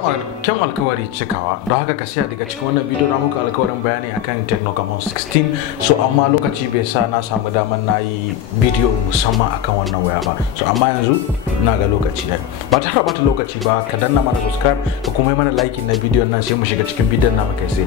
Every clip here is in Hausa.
Kyan alkawari cikawa, don haka ka siya daga cikin wannan bidiyo na muku alkawarin bayani akan Tecno Camon 16. So amma lokaci bai sa na samu damar na yi bidiyo musamman akan wannan waya ba. So amma yanzu na ga lokaci yayi. Ba ta bata lokaci ba, ka danna mana subscribe ka kuma yi mana like na bidiyon nan sai mu shiga cikin bidiyon namu kai sai.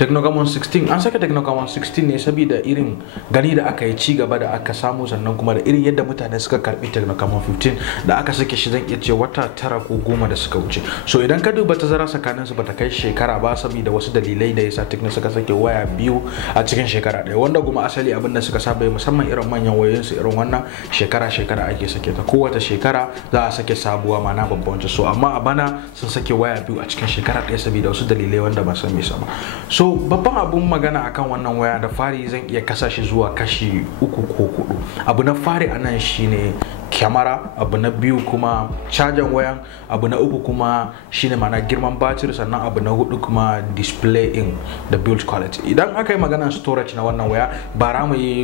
Tecno Camon 16 an saka Tecno Camon 16 ne saboda irin gani da aka yi ci gaba da aka samu, sannan kuma da irin yadda mutane suka karbi Tecno Camon 15 da aka sake shi zan iya ce wata 9 ko 10 da suka wuce. So idan ka duba tazara tsakanin su bata kai shekara ba saboda wasu dalilai da yasa Tecno suka sake waya biyu a cikin shekara ɗaya, wanda kuma asali abin da suka saba musamman irin manyan wayoyin su irin wannan shekara ake sake ta, kowace shekara za a sake sabuwa mana babban. So amma a bana sun sake waya biyu a cikin shekara ɗaya saboda wasu dalilai wanda ba san me sama. So babban abun magana akan wannan waya da fari zan iya kasa shi zuwa kashi 3 ko 4. Abu na fari anan shine kyamara, abu na biyu kuma cajan wayan, abu na uku kuma shine mana girman batir, sannan abu na hudu kuma display in da build quality. Idan aka yi magana storage na wannan waya ba ra mu yi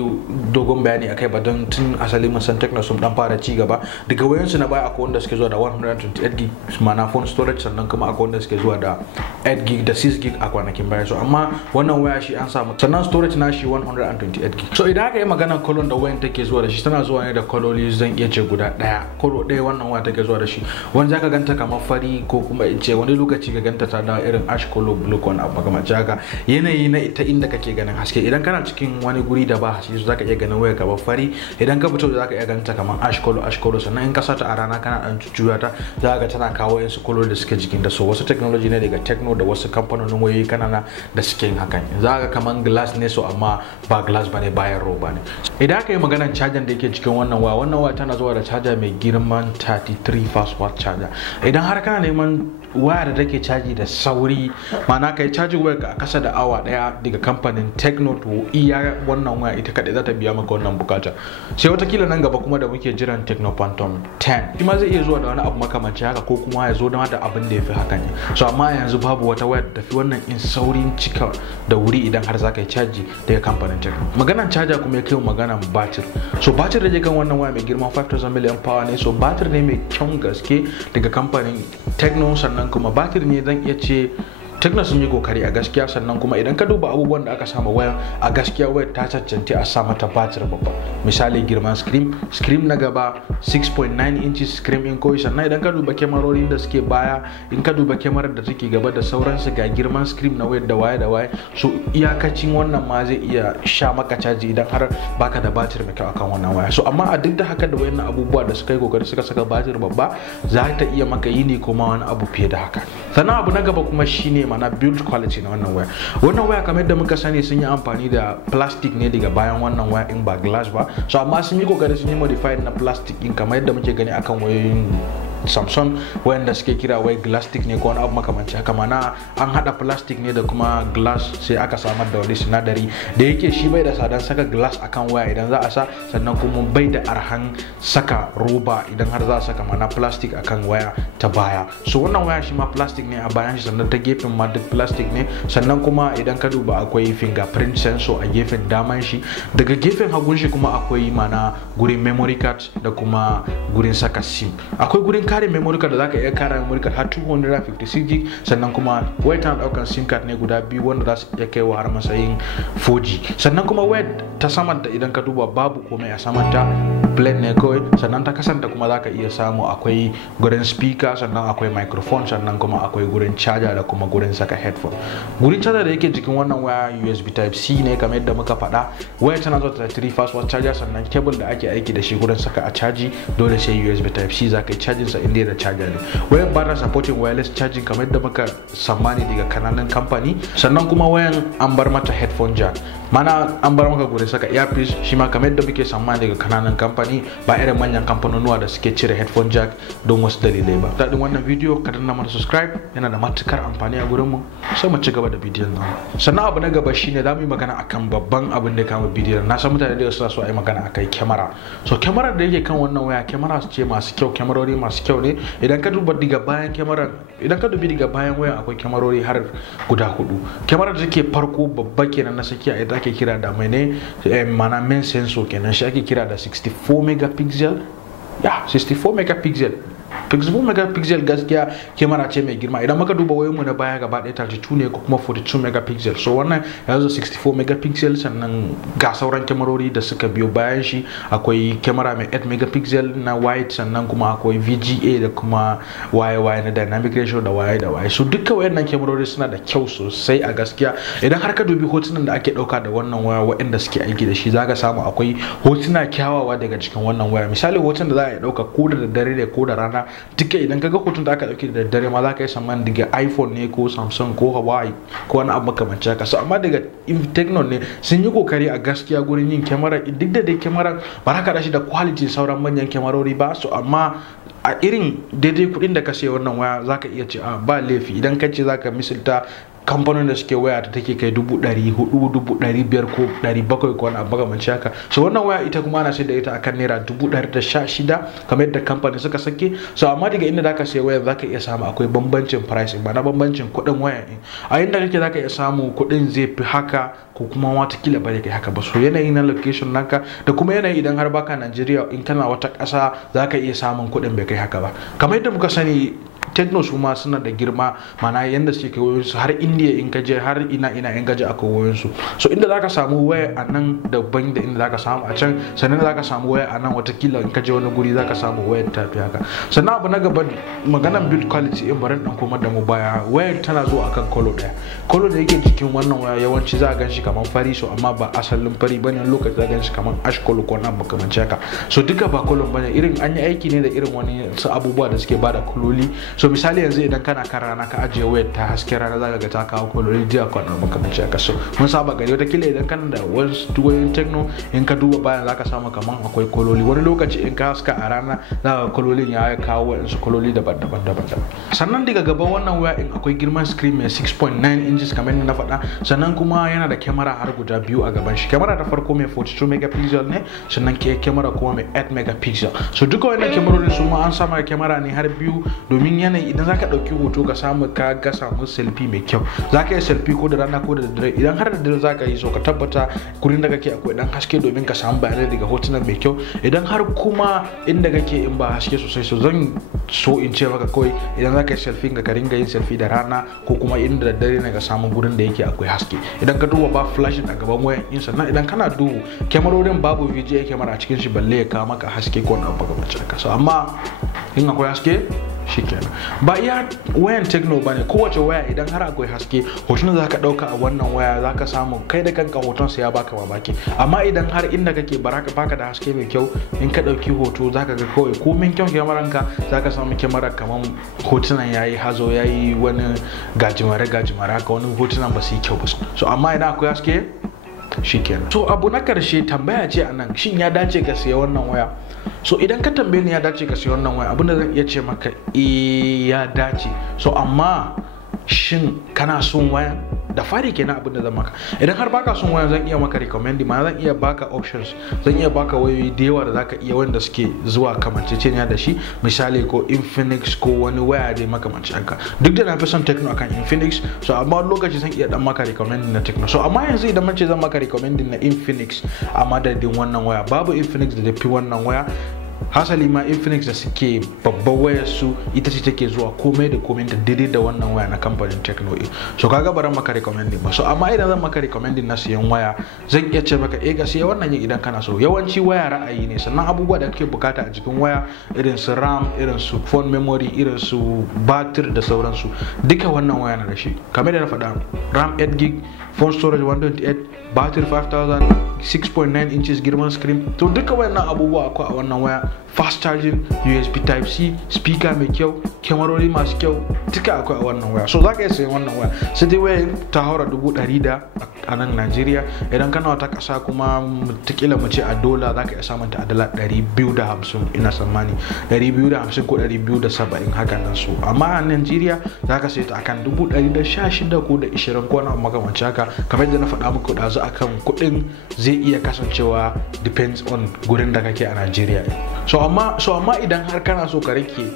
dogon bayani akai ba don tun asali mun san Tecno sun dan fara ci gaba. Daga wayan su na baya akwai wanda suke zuwa da 128 gig mana phone storage, sannan kuma akwai wanda suke zuwa da 8 gig da 6 gig a kwanakin baya. So amma wannan waya shi an samu sannan storage na shi 128 gig. So idan aka yi magana color da wayan take zuwa da shi, tana zuwa ne da colorli zan iya ce guda daya, kolo daya wannan waya take zuwa da shi, wani zaka ganta kamar fari ko kuma in ce wani lokaci ka ganta ta da irin ash color blue ko abu kamar haka, yanayi na ita inda kake ganin haske. Idan kana cikin wani guri da ba haske zaka iya ganin waya kamar fari, idan ka fito zaka iya ganta kamar ash color, sannan in ka sata a rana kana dan juya ta zaka ga tana kawo yansu color da suke jikin da. So wasu technology ne daga Tecno da wasu kamfanonin wayoyi kanana da suke yin hakan. Zaka kamar glass ne, so amma ba glass bane, bayan roba ne. Idan aka yi maganar charger da yake cikin wannan waya tana zuwa da charger mai girman 33 fast watt charger. Idan har kana neman waya da take caji da sauri, mana kai caji waya a kasa da awa daya daga kamfanin Tecno, to iya wannan waya ita kadai za ta biya maka wannan bukata. Sai watakila nan gaba kuma da muke jiran Tecno Phantom 10 shi ma zai iya zuwa da wani abu makamanci haka, ko kuma ya zo da abin da ya fi haka ne. So amma yanzu babu wata waya da tafi wannan in saurin cika da wuri idan har za ka yi caji daga kamfanin Tecno. Maganan caja kuma ya kai maganan batir. So batir da ke kan wannan waya mai girman 5000 mAh ne. So batir ne mai kyan gaske daga kamfanin Tecno, sannan kuma batir ne zan iya ce Tecno sun yi kokari a gaskiya. Sannan kuma idan ka duba abubuwan da aka sama waya a gaskiya wayar ta cancanci a sa mata batir babba. Misali girman screen na gaba 6.9 inches screen in koyi, sannan idan ka duba kyamarorin da suke baya, in ka duba kyamarar da take gaba da sauransu, ga girman screen na wayar da waye. So iyakacin wannan ma zai iya sha maka caji idan har baka da batir mai kyau akan wannan waya. So amma a duk da haka da wayannan abubuwa da suka yi kokari suka saka batir babba, za ta iya maka yi ne kuma wani abu fiye da haka. Sannan abu na gaba kuma shine mana build quality na wannan waya. Wannan waya kamar yadda muka sani sun yi amfani da plastic ne daga bayan wannan waya in ba glass ba. So amma sun yi kokari sun yi modified na plastic in kamar yadda muke gani akan wayoyin Samsung wayanda suke kira wai plastic ne ko wani abu makamanci haka, mana an hada plastic ne da kuma glass sai aka samar da wani sinadari da yake shi bai da sadan saka glass akan waya idan za a sa, sannan kuma bai da arhan saka roba idan har za a saka mana plastic akan waya ta baya. So wannan waya shi ma plastic ne a bayan shi, sannan ta gefen ma duk plastic ne. Sannan kuma idan ka duba akwai fingerprint sensor a gefen daman shi, daga gefen hagun shi kuma akwai mana gurin memory card da kuma gurin saka sim. Akwai gurin kare memory card da zaka iya kare memory card har 256 gig, sannan kuma wayar tana daukan sim card ne guda biyu wanda za su iya kaiwa har matsayin 4G. Sannan kuma wayar ta samanta idan ka duba babu komai a samanta, plain ne kawai. Sannan ta kasanta kuma zaka iya samu akwai gurin speaker, sannan akwai microphone, sannan kuma akwai gurin charger da kuma gurin saka headphone. Gurin charger da yake jikin wannan waya USB type C ne kamar yadda muka faɗa. Wayar tana zuwa da 3 fast watt charger, sannan cable da ake aiki da shi gurin saka a caji dole sai USB type C zaka yi charging sa inda da charger ne. Wayan ba ta supporting wireless charging kamar yadda muka sammani daga kananan kamfani. Sannan kuma wayan an bar mata headphone jack, mana an bar maka gurin saka earpiece shi ma kamar yadda muke sammani daga kananan kamfani, ba irin manyan kamfanonuwa da suke cire headphone jack don wasu dalilai ba. Daɗin wannan bidiyo ka danna mana subscribe, yana da matukar amfani a gurin mu. Sai mu ci gaba da bidiyon nan. Sannan abu na gaba shine za mu yi magana akan babban abin da ya kama bidiyon. Na san mutane da suna so a yi magana akai kyamara. So kyamarar da yake kan wannan waya kyamara ce masu kyau, kyamarori masu kyau ne. Idan ka duba daga bayan kyamarar, idan ka dubi daga bayan wayan akwai kyamarori har guda 4. Kyamarar da take farko babba kenan na sakiya ita ake kira da mana main sensor kenan, shi ake kira da 64 megapixel ya 64 megapixel. 64 megapixel gaskiya kamera ce mai girma. Idan muka duba wayoyinmu na baya gaba ɗaya 32 ne ko kuma 42 megapixel. So wannan ya zo 64 megapixel, sannan ga sauran kyamarori da suka biyo bayan shi. Akwai kyamara mai 8 megapixel na wide, sannan kuma akwai VGA da kuma waye na dynamic ratio da waye. So duka wayannan kyamarori suna da kyau sosai a gaskiya. Idan har ka dubi hotunan da ake ɗauka da wannan waya waɗanda suke aiki da shi, zaka samu akwai hotuna kyawawa daga cikin wannan waya. Misali hoton da za a ɗauka ko da dare da ko da rana, duka idan kaga hoton da aka dauke da dare ma za ka yi saman daga iPhone ne ko Samsung ko Hawaii ko wani abu makamancin haka. So amma daga Tecno ne sun yi kokari a gaskiya gurin yin kyamara, duk da dai kyamara ba za ka dashi da quality sauran manyan kyamarori ba. So amma a irin daidai kudin da ka sayi wannan waya za ka iya ce ba laifi. Idan ka ce za ka misalta kamfanin da suke waya ta take kai 400, 500 ko 700 ko wani abu makamancin haka. So wannan waya ita kuma ana sayar da ita akan naira 116 kamar yadda kamfanin suka sake. So amma daga inda zaka sayi waya zaka iya samu akwai bambancin pricing, ba na bambancin kuɗin waya ne. A inda kake zaka iya samu kuɗin zai fi haka ko kuma watakila ba kai haka ba. So yanayi na location naka da kuma yanayi idan har baka Najeriya, in kana wata ƙasa zaka iya samun kuɗin bai kai haka ba. Kamar yadda muka sani Tecno su ma suna da girma, mana yanda suke kai wayoyinsu har India in kaje, har ina in kaje akwai wayoyinsu. So inda zaka samu waya a nan daban da inda zaka samu a can, sannan zaka samu waya a nan watakila in kaje wani guri zaka samu wayar tafi haka. Sannan abu na gaba maganan build quality in barin dan kuma da mu baya, wayar tana zuwa akan color daya. Color da yake jikin wannan waya yawanci za a ganshi kaman fari, so amma ba asalin fari bane, lokaci za a ganshi kaman ash color ko na makamanci haka. So duka ba color bane, irin an yi aiki ne da irin wani su abubuwa da suke bada kuloli. So misali yanzu idan kana kan rana ka ajiye wayar ta haske rana zaka ga ta kawo kololi jiya ko na makamanci haka. So mun saba gari wata kila idan kana da wasu wayoyin Tecno in ka duba bayan zaka samu kaman akwai kololi. Wani lokaci in ka haska a rana zaka ga kololin ya kawo wasu kololi daban-daban. Sannan daga gaban wannan waya in akwai girman screen mai 6.9 inches kamar yadda na faɗa. Sannan kuma yana da kyamara har guda biyu a gaban shi. Kyamara ta farko mai 42 megapixel ne, sannan kyamara kuma mai 8 megapixel. So duka wannan kyamarorin su ma an sama kyamara ne har biyu, domin yanayi idan zaka dauki hoto ka samu ka samu selfie mai kyau. Zaka yi selfie ko da rana ko da dare. Idan har da dare zaka yi, so ka tabbata gurin da kake akwai dan haske domin ka samu bayanai daga hotunan mai kyau. Idan har kuma inda kake in ba haske sosai, so zan so in ce maka kawai idan zaka yi selfie ka ringa yin selfie da rana ko kuma inda da dare ne ka samu gurin da yake akwai haske. Idan ka duba ba flash a gaban wayan in, sannan idan kana duhu kyamarorin babu VGA kyamara a cikin shi balle ya kawo maka haske ko wani abu makamancin haka. So amma in akwai haske shikenan. Ba iya wayan Tecno bane, kowace waya idan har akwai haske, hoton da zaka dauka a wannan waya zaka samu kai da kanka hoton sa ya baka mamaki. Amma idan har inda kake baka da haske mai kyau, in ka dauki hoto zaka ga kawai komin kyau kyamaran ka zaka samu kyamarar kaman hotunan yayi hazo, yayi wani gajimare haka, wani hotunan ba su yi kyau ba. So amma idan akwai haske shikenan. So abu na karshe tambaya ce anan, shin ya dace ka siya wannan waya? So idan ka tambaye ni ya dace ka siya wannan waya, abinda zan iya ce maka ya dace. So amma shin kana son waya? Da fari kenan abinda zan maka. Idan har baka son waya zan iya maka recommend, ma zan iya baka options, zan iya baka wayoyi da yawa da zaka iya wanda suke zuwa kamanceceniya da shi. Misali ko Infinix ko wani waya dai makamanci haka. Duk da na fi son Tecno akan Infinix, so amma wani lokaci zan iya dan maka recommend na Tecno. So amma yanzu idan mace zan maka recommend na Infinix a madadin wannan waya, babu Infinix da dafi wannan waya. Hasali ma Infinix da suke babban wayar su ita ce take zuwa komai da komai da daidai da wannan waya na kamfanin Tecno. So kaga baran maka recommending ba. So amma idan zan maka recommending na siyan waya, zan iya ce maka ga siya wannan yin idan kana so. Yawanci waya ra'ayi ne, sannan abubuwa da kake bukata a cikin waya irin su RAM, irin su phone memory, irin su batir da sauransu, duka wannan waya na da shi. Kamar da na faɗa, RAM 8GB, phone storage 128, batir 5000, 6.9 inches girman screen. To duka wayannan abubuwa akwai a wannan waya. Fast charging, USB type C, speaker mai kyau, kyamarori masu kyau, duka akwai a wannan waya. So zaka iya sayan wannan waya. Sai dai wayar ta haura 100 a nan Najeriya. Idan kana wata ƙasa kuma mutakila mu ce a dola, zaka iya samun ta a dala 250 ina tsammani, 250 ko 270 hakan nan. So amma a Najeriya zaka sai ta akan 116 ko da 20 ko na makamanci haka. Kamar yadda na faɗa muku ɗazu akan kuɗin zai iya kasancewa depends on gurin da kake a Najeriya. So amma idan har kana so ka rike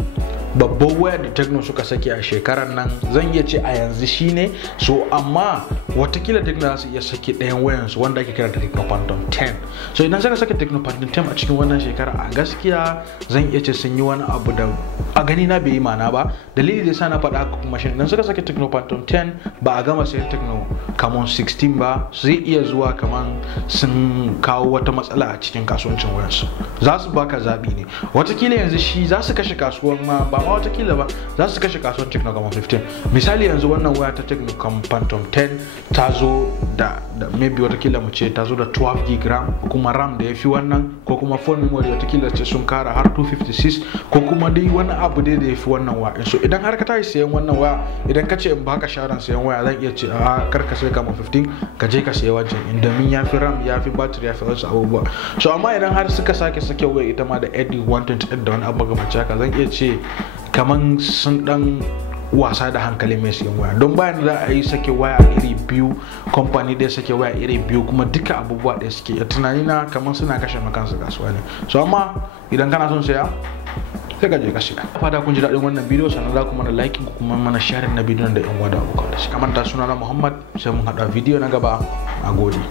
babban waya da Tecno suka saki a shekarar nan, zan iya ce a yanzu shine. So amma watakila Tecno za su iya sake ɗayan wayansu wanda ake kira da Tecno Phantom 10. So idan suka sake Tecno Phantom 10 a cikin wannan shekara, a gaskiya zan iya ce sun yi wani abu da a gani na bai yi mana ba. Dalili da yasa na faɗa kuma shi idan suka sake Tecno Phantom 10 ba a gama sayan Tecno Camon 16 ba, zai iya zuwa kaman sun kawo wata matsala a cikin kasuwancin wayansu. Za su baka zaɓi ne, watakila yanzu shi za su kashe kasuwar ma ba ma watakila ba, za su kashe kasuwar Tecno Camon 15. Misali yanzu wannan waya ta Tecno Phantom 10 ta zo da maybe watakila mu ce ta zo da 12 GB RAM, ko kuma RAM da ya fi wannan, ko kuma phone memory watakila ce sun kara har 256, ko kuma dai wani abu dai da ya fi wannan waya. So idan har ka tashi sayan wannan waya, idan ka ce in baka shawaran sayan waya, zan iya ce a kar ka sai Camon 15, ka je ka sayi wajen, domin ya fi RAM, ya fi battery, ya fi wasu abubuwa. So amma idan har suka sake waya ita ma da 128 da wani abu ga mace haka, zan iya ce kaman sun dan wasa da hankali mai siyan waya, don bayan da a yi sake waya iri biyu, kamfani ɗaya sake waya iri biyu kuma duka abubuwa ɗaya suke. A tunani na kamar suna kashe makansu kasuwa ne. So amma idan kana son saya, sai ka je ka siya. Fata kun ji daɗin wannan bidiyo, sannan za ku mana like ku kuma mana share na bidiyon da yan uwa da abokan da shi. Kamar ta sunana Muhammad, sai mun haɗa bidiyo na gaba. A gode.